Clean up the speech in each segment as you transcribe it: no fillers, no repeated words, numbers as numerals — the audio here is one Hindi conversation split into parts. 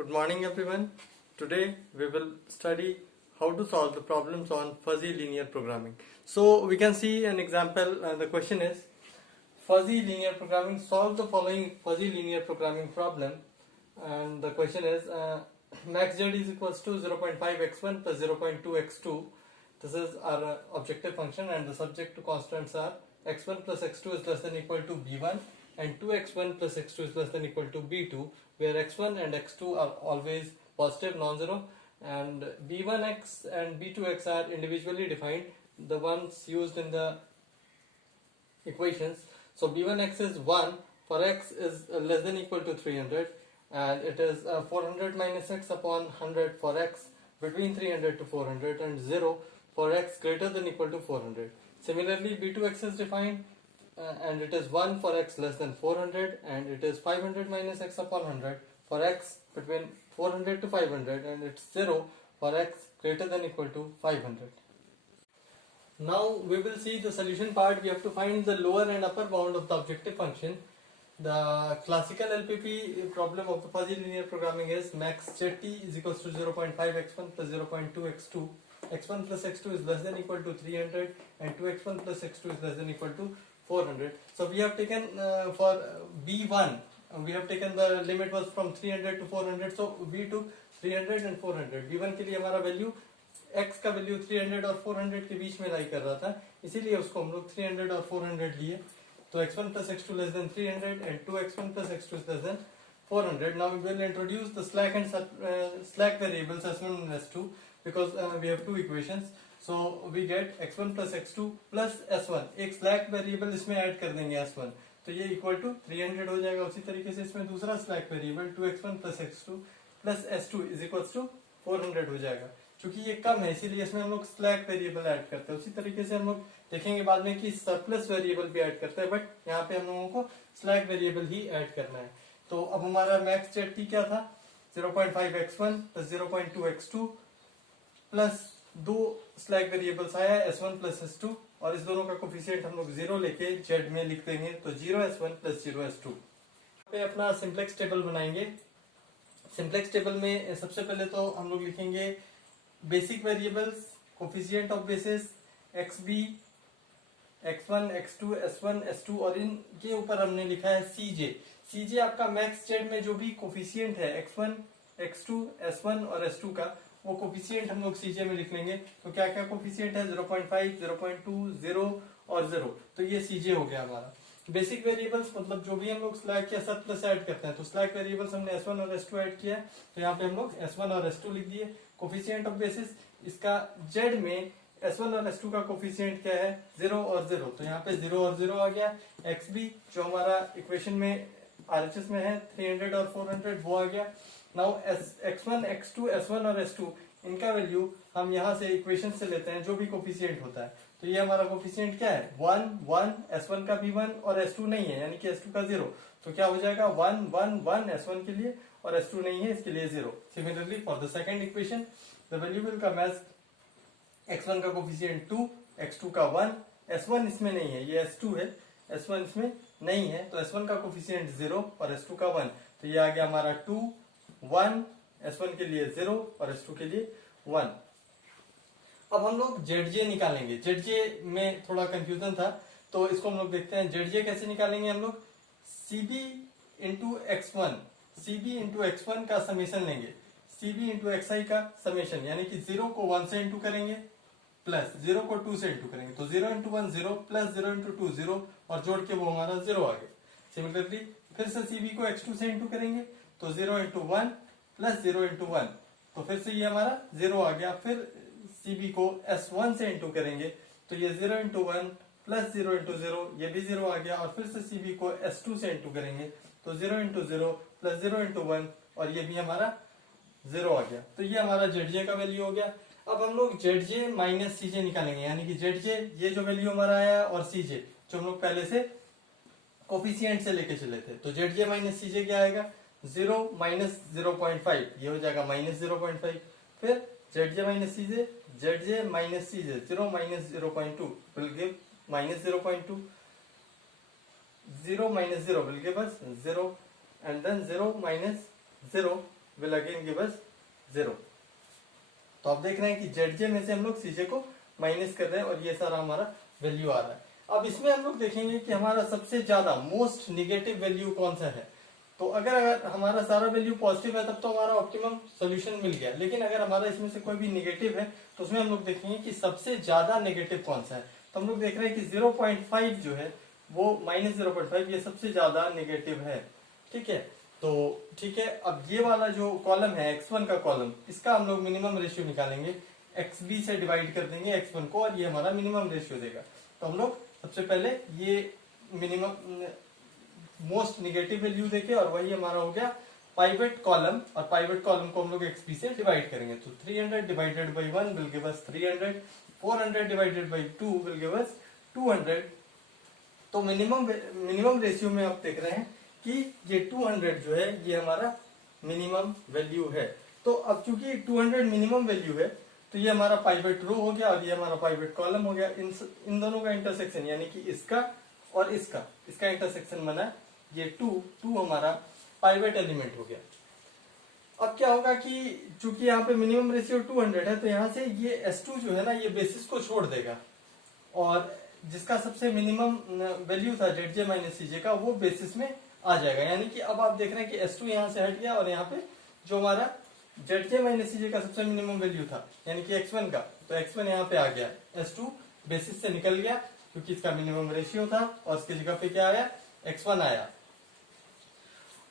Good morning everyone. Today we will study how to solve the problems on fuzzy linear programming. So we can see an example. The question is fuzzy linear programming. Solve the following fuzzy linear programming problem. And the question is max z is equals to 0.5x1 plus 0.2x2. This is our objective function and the subject to constants are x1 plus x2 is less than equal to b1 and 2x1 plus x2 is less than equal to b2, where x1 and x2 are always positive non-zero and b1x and b2x are individually defined, the ones used in the equations. So b1x is 1 for x is less than equal to 300 and it is 400 minus x upon 100 for x between 300 to 400 and 0 for x greater than equal to 400. Similarly b2x is defined and it is 1 for x less than 400 and it is 500 minus x upon 100 for x between 400 to 500 and it's 0 for x greater than equal to 500. Now we will see the solution part. We have to find the lower and upper bound of the objective function. The classical LPP problem of the fuzzy linear programming is max zt is equals to 0.5x1 plus 0.2x2. x1 plus x2 is less than equal to 300 and 2x1 plus x2 is less than equal to 400. So we have taken for b1 we have taken the limit was from 300 to 400, so we took 300 and 400. b1 के लिए हमारा वैल्यू x का वैल्यू 300 और 400 के बीच में लाई कर रहा था, इसीलिए उसको हम लोग 300 और 400 लिए. तो x1 plus x2 less than 300 and 2x1 plus x2 is less than 400. Now we will introduce the slack and slack variables s1 and s2 because we have two equations. So we get x1 plus x2 plus s1. एक slack variable इसमें ऐड कर देंगे s1, तो ये इक्वल टू 300 हो जाएगा. उसी तरीके से इसमें दूसरा slack variable 2x1 plus x2 plus s2 is equals to 400 हो जाएगा. क्योंकि ये कम है इसीलिए इसमें हम लोग स्लैक वेरिएबल ऐड करते हैं. उसी तरीके से हम लोग देखेंगे बाद में कि सरप्लस वेरिएबल भी ऐड करते हैं, बट यहाँ पे हम लोगों को स्लैक वेरिएबल ही ऐड करना है. तो अब हमारा मैक्स जेड क्या था 0.5x1 plus 0.2x2 प्लस दो स्लैक वेरिएबल्स आया s1 plus s2 और इस दोनों का कोफिशिएंट हम लोग 0 लेके z में लिख देंगे, तो 0s1 plus 0s2. पे अपना सिंप्लेक्स टेबल बनाएंगे. सिंप्लेक्स टेबल में सबसे पहले तो हम लोग लिखेंगे basic variables, coefficient of basis xb, x1, x2, s1, s2 और इनके ऊपर हमने लिखा है cj. cj आपका मैक्स जेड में जो भी कोफिशिएंट है x1, x2, s1 और s2 का, वो कोफिशिएंट हम लोग cj में लिख लेंगे. तो क्या क्या कोफिशिएंट है 0.5, 0.2, 0 और 0, तो ये cj हो गया हमारा. बेसिक वेरिएबल्स मतलब जो भी हम लोग स्लैक या सरप्लस ऐड करते हैं, तो स्लैक वेरिएबल्स हमने s1 और s2 ऐड किया है, तो यहाँ पे हम लोग s1 और s2 लिख दिए. कोफिशिएंट ऑफ बेसिस इसका z में s1 और s2 का कोफिशिएंट क्या है 0 और 0, तो यहाँ पे 0 और 0 आ गया. xb जो हमारा इक्वेशन में RHS में है 300 और 400 वो आ गया. नाउ x1, x2, s1 और s2 इनका वैल्यू हम यहाँ से इक्वेशन से लेते हैं जो भी कोफिशिएंट होता है. तो ये हमारा कोफिशिएंट क्या है 1, 1, s1 का भी 1 और s2 नहीं है यानी कि s2 का 0, तो क्या हो जाएगा 1, 1, 1 s1 के लिए और s2 नहीं है इसके लिए 0. Similarly for the second equation the value will come as x1 का कोफिशिएंट 2, x2 का 1, s1 इसमें नहीं है, ये s2 है, s1 इसमें नहीं है, तो s1 का कोफिशिएंट 0 और s2 का 1, तो ये आ गया हमारा 2, 1, s1 के लिए 0 और s2 के लिए 1. अब हम लोग zj निकालेंगे. zj में थोड़ा कंफ्यूजन था, तो इसको हम लोग देखते हैं. zj कैसे निकालेंगे हम लोग cb into x1, cb into x1 का समेशन लेंगे, cb इंटू xi का समेशन, यानी कि 0 को 1 से इंटू करेंगे प्लस 0 को 2 से इंटू करेंगे, तो 0 इंटू 1 0 प्लस 0 इंटू 2 0 और जोड़ के वो हमारा 0 आ गया. सिमिलरली फिर से cb को x2 से इंटू करेंगे तो 0 इंटू 1 प्लस 0 इंटू 1, तो फिर से ये हमारा 0 आ गया. फिर cb को s1 से इंटू करेंगे तो ये 0 इंटू 1 प्लस 0 इंटू 0, ये भी 0 आ गया. और फिर से cb को s2 से इंटू करेंगे तो 0 इंटू 0 प्लस 0 इंटू 1 और ये भी हमारा 0 आ गया. तो ये हमारा zj का वैल्यू हो गया. अब हम लोग zj माइनस cj निकालेंगे, यानी कि zj ये जो वैल्यू हमारा आया और cj जो हम लोग पहले से कोफिशिएंट से लेके चले थे, तो zj माइनस cj क्या आएगा 0 माइनस 0.5, ये हो जाएगा माइनस 0.5. फिर zj minus cj, zj minus cj 0 minus 0.2 will give minus 0.2, 0 minus 0 will give us 0 and then 0 minus 0 will again give us 0। तो आप देख रहे हैं कि जेड जे में से हम लोग सी जे को माइनस कर रहे हैं और ये सारा हमारा वैल्यू आ रहा है। अब इसमें हम लोग देखेंगे कि हमारा सबसे ज्यादा मोस्ट निगेटिव वैल्यू कौन सा है। तो अगर हमारा सारा वैल्यू पॉजिटिव है तब तो हमारा ऑप्टिमम सॉल्यूशन मिल गया, लेकिन अगर हमारा इसमें से कोई भी निगेटिव है तो उसमें हम लोग देखेंगे कि सबसे ज्यादा नेगेटिव कौन सा है। तो हम लोग देख रहे हैं कि 0.5 जो है वो -0.5 ये सबसे ज्यादा नेगेटिव है। ठीक है, तो ठीक है, अब ये वाला जो कॉलम है x1 का कॉलम, इसका हम लोग मिनिमम रेशियो निकालेंगे, xb से डिवाइड कर देंगे x1 को और ये हमारा मिनिमम रेशियो देगा। तो हम लोग सबसे पहले ये मिनिमम मोस्ट निगेटिव वैल्यू देके और वही हमारा हो गया पाइवेट कॉलम, और पाइवेट कॉलम को हम लोग xp से डिवाइड करेंगे। तो 300 divided by 1 will give us 300, 400 divided by 2 will give अस 200। तो मिनिमम रेशियो में आप देख रहे हैं कि ये 200 जो है ये हमारा मिनिमम वैल्यू है। तो अब चूंकि 200 मिनिमम वैल्यू है तो ये हमारा पाइवेट रो हो गया और ये हमारा पाइवेट कॉलम हो गया। इन दोनों का इंटरसेक्शन यानी कि इसका और इसका इंटरसेक्शन बना ये 2 हमारा पाइवेट एलिमेंट हो गया। अब क्या होगा कि चूंकि यहाँ पे मिनिमम रेशियो 200 है तो यहाँ से ये S2 जो है ना ये बेसिस को छोड़ देगा और जिसका सबसे मिनिमम वैल्यू था जेड जे माइनस सी जे का वो बेसिस में आ जाएगा। यानी कि अब आप देख रहे हैं कि S2 यहाँ से हट गया और यहाँ पे जो हमारा जेड जे माइनस सी जे का सबसे मिनिमम वैल्यू था यानी कि x1 का, तो x1 यहाँ पे आ गया, S2 बेसिस से निकल गया क्योंकि इसका मिनिमम रेशियो था और इसकी जगह पे क्या आया, x1 आया।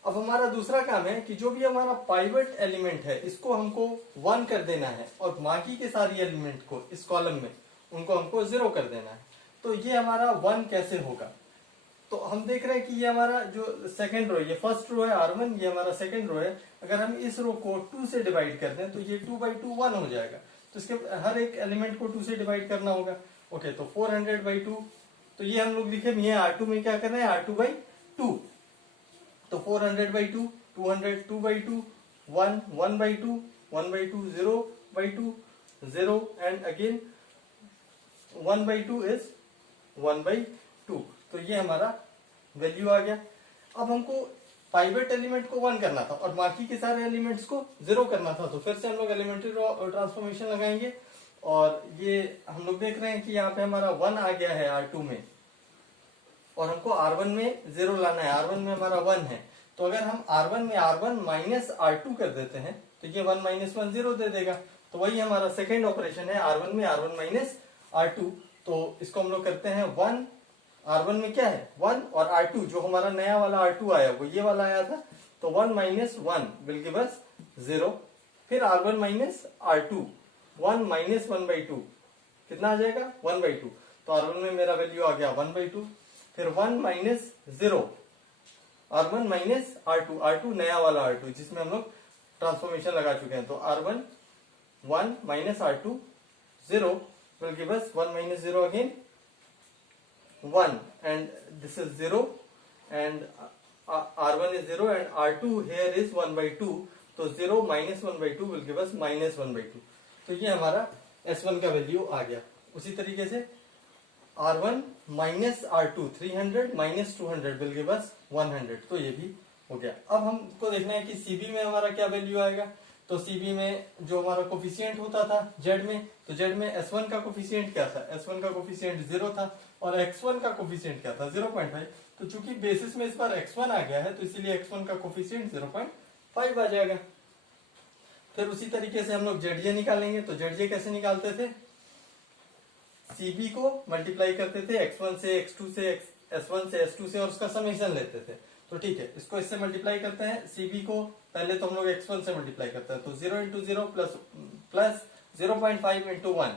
अब हमारा दूसरा काम है कि जो भी हमारा पाइवट एलिमेंट है इसको हमको 1 कर देना है और बाकी के सारी एलिमेंट को इस कॉलम में उनको हमको 0 कर देना है। तो ये हमारा 1 कैसे होगा, तो हम देख रहे हैं कि ये हमारा जो सेकंड रो, ये फर्स्ट रो है R1, ये हमारा सेकंड रो है। अगर हम इस रो को 2 से डिवाइड कर दें तो ये 2/2 1 हो जाएगा। तो इसके हर एक एलिमेंट को 2 से डिवाइड करना होगा। ओके, तो 400/2, तो ये हम लोग लिखे ये R2 में क्या कर रहे हैं, R2/2। तो 400/2, 200, 2/2, 1, 1/2, 1/2, 0/2, 0 एंड अगेन 1/2 इज 1/2। तो ये हमारा वैल्यू आ गया। अब हमको पाइवेट एलिमेंट को 1 करना था और बाकी के सारे एलिमेंट्स को 0 करना था। तो फिर से हम लोग एलिमेंट्री ट्रांसफॉर्मेशन लगाएंगे और ये हम लोग देख रहे हैं कि यहाँ पे हमारा 1 आ गया है R2 में और हमको R1 में 0 लाना है। R1 में हमारा 1 है, तो अगर हम R1 में R1 माइनस R2 कर देते हैं तो ये 1 - 1 0 दे देगा। तो वही हमारा सेकेंड ऑपरेशन है, R1 में R1 माइनस R2। तो इसको हम लोग करते हैं 1, R1 में क्या है 1 और R2 जो हमारा नया वाला R2 आया वो ये वाला आया था, तो 1 - 1 विल गिव अस 0। फिर R1 माइनस R2, 1 - 1/2 कितना आ जाएगा 1/2। तो R1 में मेरा वैल्यू आ गया 1/2। फिर 1 - 0, R1 माइनस R2, R2 नया वाला R2 जिसमें हम लोग ट्रांसफॉर्मेशन लगा चुके हैं। तो R1 1 - R2 0 will give us 1 - 0 again 1 and this is 0 and R1 is 0 and R2 here is 1/2। तो 0 - 1/2 will give us -1/2। तो ये हमारा S1 का वैल्यू आ गया। उसी तरीके से R1 minus R2 300 minus 200 will give अस 100। तो ये भी हो गया। अब हमको देखना है कि CB में हमारा क्या वैल्यू आएगा। तो CB में जो हमारा कोफिशिएंट होता था Z में, तो Z में S1 का कोफिशिएंट क्या था, S1 का कोफिशिएंट 0 था और X1 का कोफिशिएंट क्या था 0.5। तो चूंकि बेसिस में इस बार X1 आ गया है तो इसीलिए X1 का कोफिशिएंट 0.5 आ जाएगा। फिर उसी तरीके से हम लोग ZJ निकालेंगे। तो ZJ कैसे निकालते थे, CB को मल्टीप्लाई करते थे x1 से x2 से S1 से S2 से और उसका समेशन लेते थे। तो ठीक है, इसको इससे मल्टीप्लाई करते हैं। CB को पहले तो हम लोग x1 से मल्टीप्लाई करते हैं, तो 0 × 0 प्लस 0.5 × 1,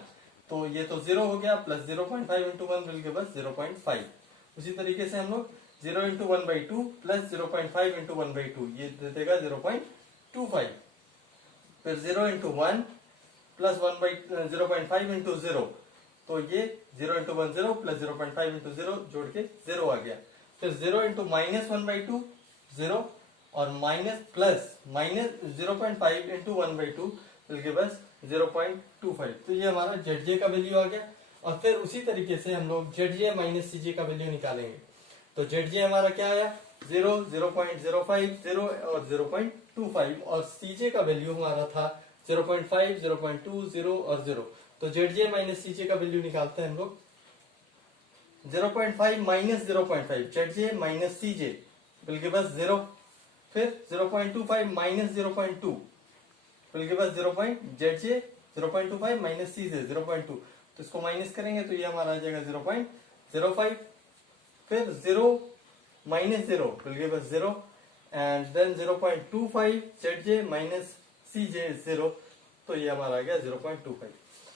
तो ये तो 0 हो गया, प्लस 0.5 × 1 विल गिव अस 0.5। उसी तरीके से हम लोग 0 × 1/2 प्लस 0.5 × 1/2 ये दे देगा 0.25। फिर 0 × 1 प्लस 0.5 × 0, तो ये 0 × 1 0 प्लस 0.5 × 0 जोड़ के 0 आ गया। फिर 0 × -1/2 0 और प्लस -0.5 × 1/2 विल गिव अस 0.25। तो ये हमारा ZJ का वैल्यू आ गया। और फिर उसी तरीके से हम लोग ZJ माइनस CJ का वैल्यू निकालेंगे। तो ZJ हमारा क्या आया 0, 0.05 0 और 0.25 और Cj का वैल्यू हमारा था 0.5, 0.2, 0 और 0। तो Zj माइनस Cj का वैल्यू निकालते हैं हम लोग। 0.5 minus 0.5 Zj minus Cj will give us 0। फिर 0.25 minus 0.2 will give us Zj 0.25 minus Cj 0.2। तो इसको माइनस करेंगे तो ये हमारा आ जाएगा 0.05। फिर 0 minus 0 will give us 0 and then 0.25 Zj minus Cj 0। तो ये हमारा आ गया 0.25।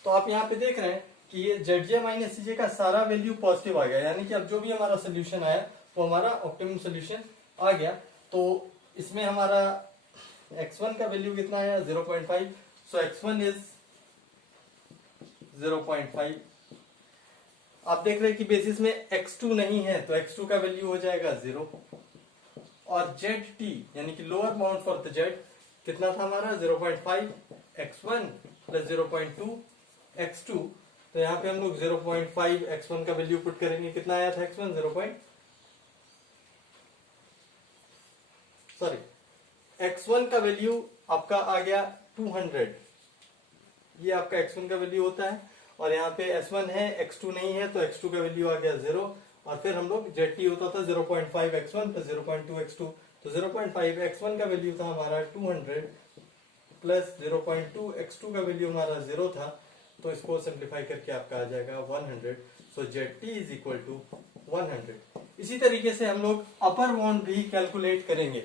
तो आप यहाँ पे देख रहे हैं कि ये Zj माइनस Cj का सारा वैल्यू पॉजिटिव आ गया, यानी कि अब जो भी हमारा सोल्यूशन आया वो हमारा ऑप्टिमम सोल्यूशन आ गया। तो इसमें हमारा x1 का वैल्यू कितना आया 0.5। सो x1 इज 0.5। आप देख रहे हैं कि बेसिस में x2 नहीं है तो x2 का वैल्यू हो जाएगा 0। और zt यानी कि lower bound for the z कितना था हमारा 0.5 x1 प्लस 0.2 x2। तो यहाँ पे हम लोग 0.5 x1 का वैल्यू पुट करेंगे, कितना आया था x1 x1 का वैल्यू आपका आ गया 200। ये आपका x1 का वैल्यू होता है और यहाँ पे s1 है x2 नहीं है तो x2 का वैल्यू आ गया 0। और फिर हम लोग zt होता था 0.5 x1 प्लस 0.2 x2। तो 0.5 x1 का वैल्यू था हमारा 200 प्लस 0.2 x2 का वैल्यू हमारा 0 था। तो इसको सिंप्लीफाई करके आपका आ जाएगा 100। सो zt इज इक्वल टू 100। इसी तरीके से हम लोग अपर बाउंड भी कैलकुलेट करेंगे।